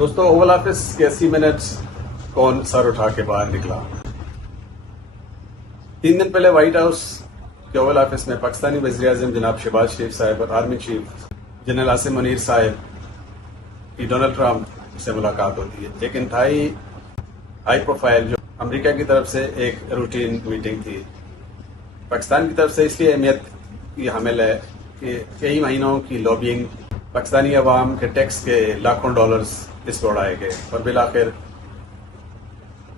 دوستو Oval office کے 80 minute کون سر اٹھا کے باہر نکلا؟ 3 دن پہلے وائٹ ہاؤس کے اوول آفس میں پاکستانی وزیر اعظم جناب شہباز شریف صاحب اور army chief general Asim Munir صاحب کی ڈونلڈ ٹرمپ سے ملاقات ہوتی ہے۔ ایک انتہائی ہائی پروفائل جو امریکہ کی طرف سے ایک روٹین میٹنگ تھی، پاکستان کی طرف سے اس لیے اہمیت کی حامل ہے کہ کئی مہینوں کی لابینگ، پاکستانی عوام کے ٹیکس کے لاکھوں ڈالرز اس پہ اڑائے گئے اور بالآخر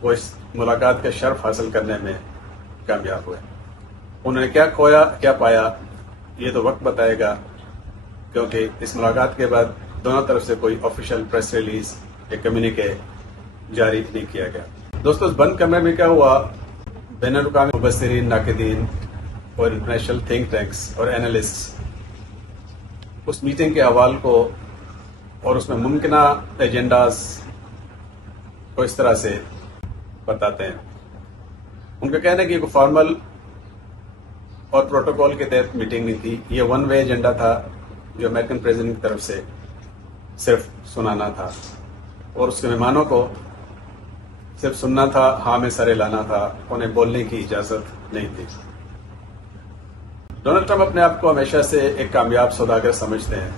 وہ اس ملاقات کا شرف حاصل کرنے میں کامیاب ہوئے۔ انہوں نے کیا کھویا کیا پایا یہ تو وقت بتائے گا، کیونکہ اس ملاقات کے بعد دونوں طرف سے کوئی آفیشیل پریس ریلیز یا کمیونیکے جاری نہیں کیا گیا۔ دوستو اس بند کمرے میں کیا ہوا؟ بین الاقوامی مبصرین، ناقدین اور انٹرنیشنل تھنک ٹینکس اور اینالسٹ اس میٹنگ کے احوال کو اور اس میں ممکنہ ایجنڈاز کو اس طرح سے بتاتے ہیں۔ ان کا کہنا ہے کہ یہ کوئی فارمل اور پروٹوکول کے تحت میٹنگ نہیں تھی، یہ ون وے ایجنڈا تھا جو امریکن پریزیڈنٹ کی طرف سے صرف سنانا تھا اور اس کے مہمانوں کو صرف سننا تھا، ہاں میں سرے لانا تھا، انہیں بولنے کی اجازت نہیں تھی۔ ڈونلڈ ٹرمپ اپنے آپ کو ہمیشہ سے ایک کامیاب سوداگر سمجھتے ہیں۔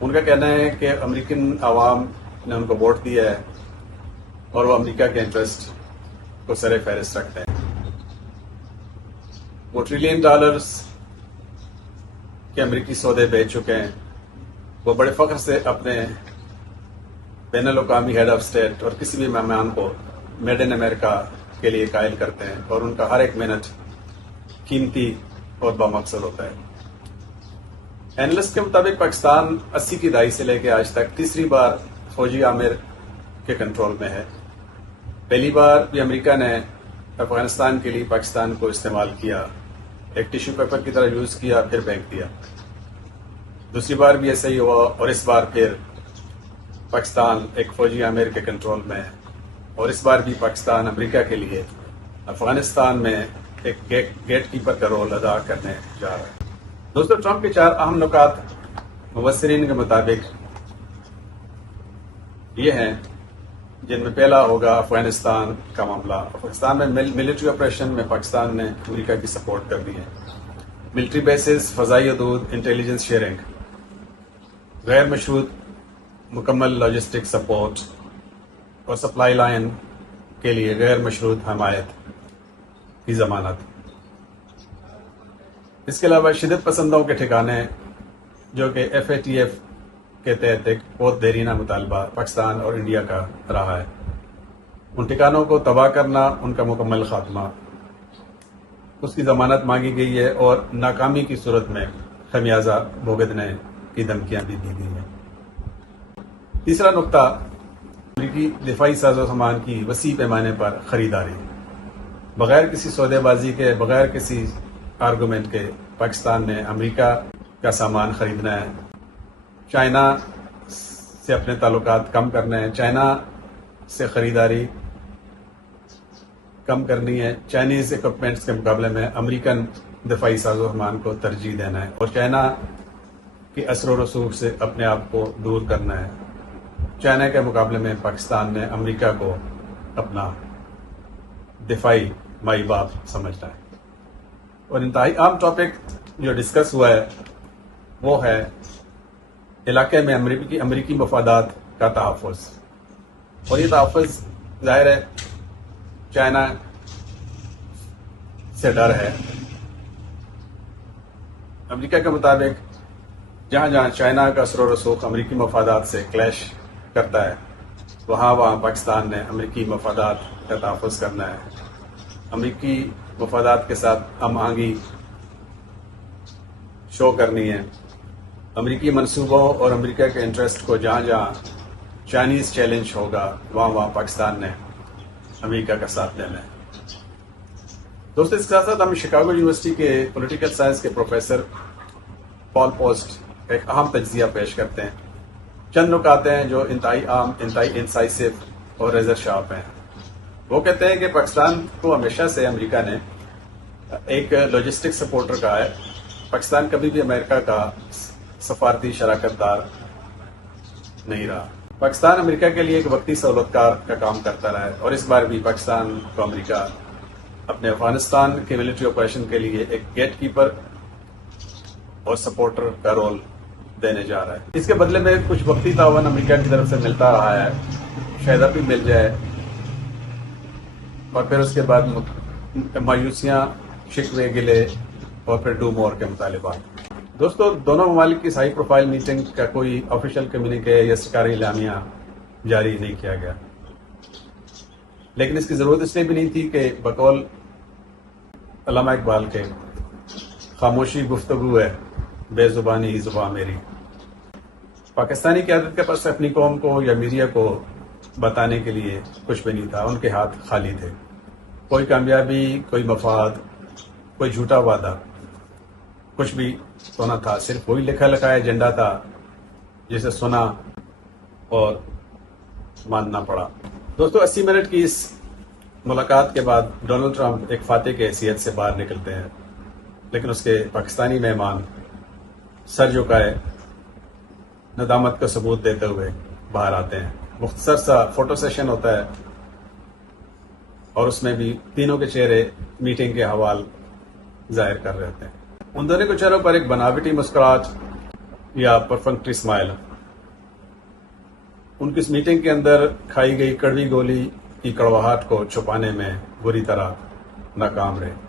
ان کا کہنا ہے کہ امریکن عوام نے ان کو ووٹ دیا ہے اور وہ امریکہ کے انٹرسٹ کو سر فہرست رکھتے ہیں۔ وہ $1 ٹریلین کے امریکی سودے بیچ چکے ہیں۔ وہ بڑے فخر سے اپنے بین الاقوامی ہیڈ آف اسٹیٹ اور کسی بھی مہمان کو میڈ ان امریکہ کے لیے قائل کرتے ہیں اور ان کا ہر ایک منٹ قیمتی اور بامقصد ہوتا ہے۔ اینالسٹ کے مطابق پاکستان 80 کی دہائی سے لے کے آج تک تیسری بار فوجی عامر کے کنٹرول میں ہے۔ پہلی بار بھی امریکہ نے افغانستان کے لیے پاکستان کو استعمال کیا، ایک ٹیشو پیپر کی طرح یوز کیا پھر پھینک دیا۔ دوسری بار بھی ایسا ہی ہوا اور اس بار پھر پاکستان ایک فوجی عامر کے کنٹرول میں ہے اور اس بار بھی پاکستان امریکہ کے لیے افغانستان میں ایک گیٹ کیپر کا رول ادا کرنے جا رہا ہے۔ دوستو ٹرمپ کے 4 اہم نکات مبصرین کے مطابق یہ ہیں، جن میں پہلا ہوگا افغانستان کا معاملہ۔ افغانستان میں ملٹری آپریشن میں پاکستان نے امریکہ کی سپورٹ کر دی ہے۔ ملٹری بیسز، فضائی حدود، انٹیلیجنس شیئرنگ، غیر مشروط مکمل لاجسٹک سپورٹ اور سپلائی لائن کے لیے غیر مشروط حمایت کی ضمانت۔ اس کے علاوہ شدت پسندوں کے ٹھکانے، جو کہ FATF کے تحت ایک بہت دیرینہ مطالبہ پاکستان اور انڈیا کا رہا ہے، ان ٹھکانوں کو تباہ کرنا، ان کا مکمل خاتمہ، اس کی ضمانت مانگی گئی ہے اور ناکامی کی صورت میں خمیازہ بھگتنے کی دھمکیاں بھی دی گئی ہیں۔ تیسرا نقطہ، امریکی دفاعی ساز و سامان کی وسیع پیمانے پر خریداری، بغیر کسی سودے بازی کے، بغیر کسی آرگومنٹ کے پاکستان نے امریکہ کا سامان خریدنا ہے، چائنا سے اپنے تعلقات کم کرنے ہیں، چائنا سے خریداری کم کرنی ہے، چائنیز اکوپمنٹس کے مقابلے میں امریکن دفاعی ساز و سامان کو ترجیح دینا ہے اور چائنا کی اثر و رسوخ سے اپنے آپ کو دور کرنا ہے۔ چائنا کے مقابلے میں پاکستان نے امریکہ کو اپنا دفاعی مائی باپ سمجھنا ہے۔ اور انتہائی عام ٹاپک جو ڈسکس ہوا ہے وہ ہے علاقے میں امریکی مفادات کا تحفظ، اور یہ تحفظ ظاہر ہے چائنا سے ڈر ہے۔ امریکہ کے مطابق جہاں جہاں چائنا کا اثر و رسوخ امریکی مفادات سے کلیش کرتا ہے، وہاں پاکستان نے امریکی مفادات کا تحفظ کرنا ہے، امریکی مفادات کے ساتھ ہم آہنگی شو کرنی ہے۔ امریکی منصوبوں اور امریکہ کے انٹرسٹ کو جہاں جہاں چائنیز چیلنج ہوگا وہاں پاکستان نے امریکہ کا ساتھ لینا ہے۔ دوستو اس کے ساتھ ہم شکاگو یونیورسٹی کے پولیٹیکل سائنس کے پروفیسر پال پوسٹ ایک اہم تجزیہ پیش کرتے ہیں۔ چند نکات ہیں جو انتہائی عام، انتہائی انسائسو اور ریزر شارپ ہیں۔ وہ کہتے ہیں کہ پاکستان کو ہمیشہ سے امریکہ نے ایک لاجسٹک سپورٹر کہا ہے۔ پاکستان کبھی بھی امریکہ کا سفارتی شراکت دار نہیں رہا۔ پاکستان امریکہ کے لیے ایک وقتی سہولتکار کا کام کرتا رہا ہے اور اس بار بھی پاکستان کو امریکہ اپنے افغانستان کے ملٹری آپریشن کے لیے ایک گیٹ کیپر اور سپورٹر کا رول دینے جا رہا ہے. اس کے بدلے میں کچھ وقتی تعاون امریکہ کی طرف سے ملتا رہا ہے، شاید ابھی مل جائے، اور پھر اس کے بعد مایوسیاں، شکوے گلے اور پھر ڈو مور کے مطالبات. دوستو، دونوں ممالک کی ہائی پروفائل میٹنگ کا کوئی آفیشیل کمیونیکے یا سرکاری اعلامیہ جاری نہیں کیا گیا، لیکن اس کی ضرورت اس لیے بھی نہیں تھی کہ بقول علامہ اقبال کے خاموشی گفتگو ہے، بے زبانی ہی زباں میری. پاکستانی قیادت کے پاس اپنی قوم کو یا میڈیا کو بتانے کے لیے کچھ بھی نہیں تھا، ان کے ہاتھ خالی تھے. کوئی کامیابی، کوئی مفاد، کوئی جھوٹا وعدہ، کچھ بھی تو نہ تھا. صرف وہی لکھا لکھا ایجنڈا تھا جسے سنا اور ماننا پڑا. دوستو، 80 منٹ کی اس ملاقات کے بعد ڈونلڈ ٹرمپ ایک فاتح کی حیثیت سے باہر نکلتے ہیں، لیکن اس کے پاکستانی مہمان سر جھکائے ندامت کا ثبوت دیتے ہوئے باہر آتے ہیں. مختصر سا فوٹو سیشن ہوتا ہے اور اس میں بھی تینوں کے چہرے میٹنگ کے حوال ظاہر کر رہے ہوتے ہیں. ان دونوں کے چہروں پر ایک بناوٹی مسکراہٹ یا پرفنکٹری اسمائل. ان کی اس میٹنگ کے اندر کھائی گئی کڑوی گولی کی کڑواہٹ کو چھپانے میں بری طرح ناکام رہے.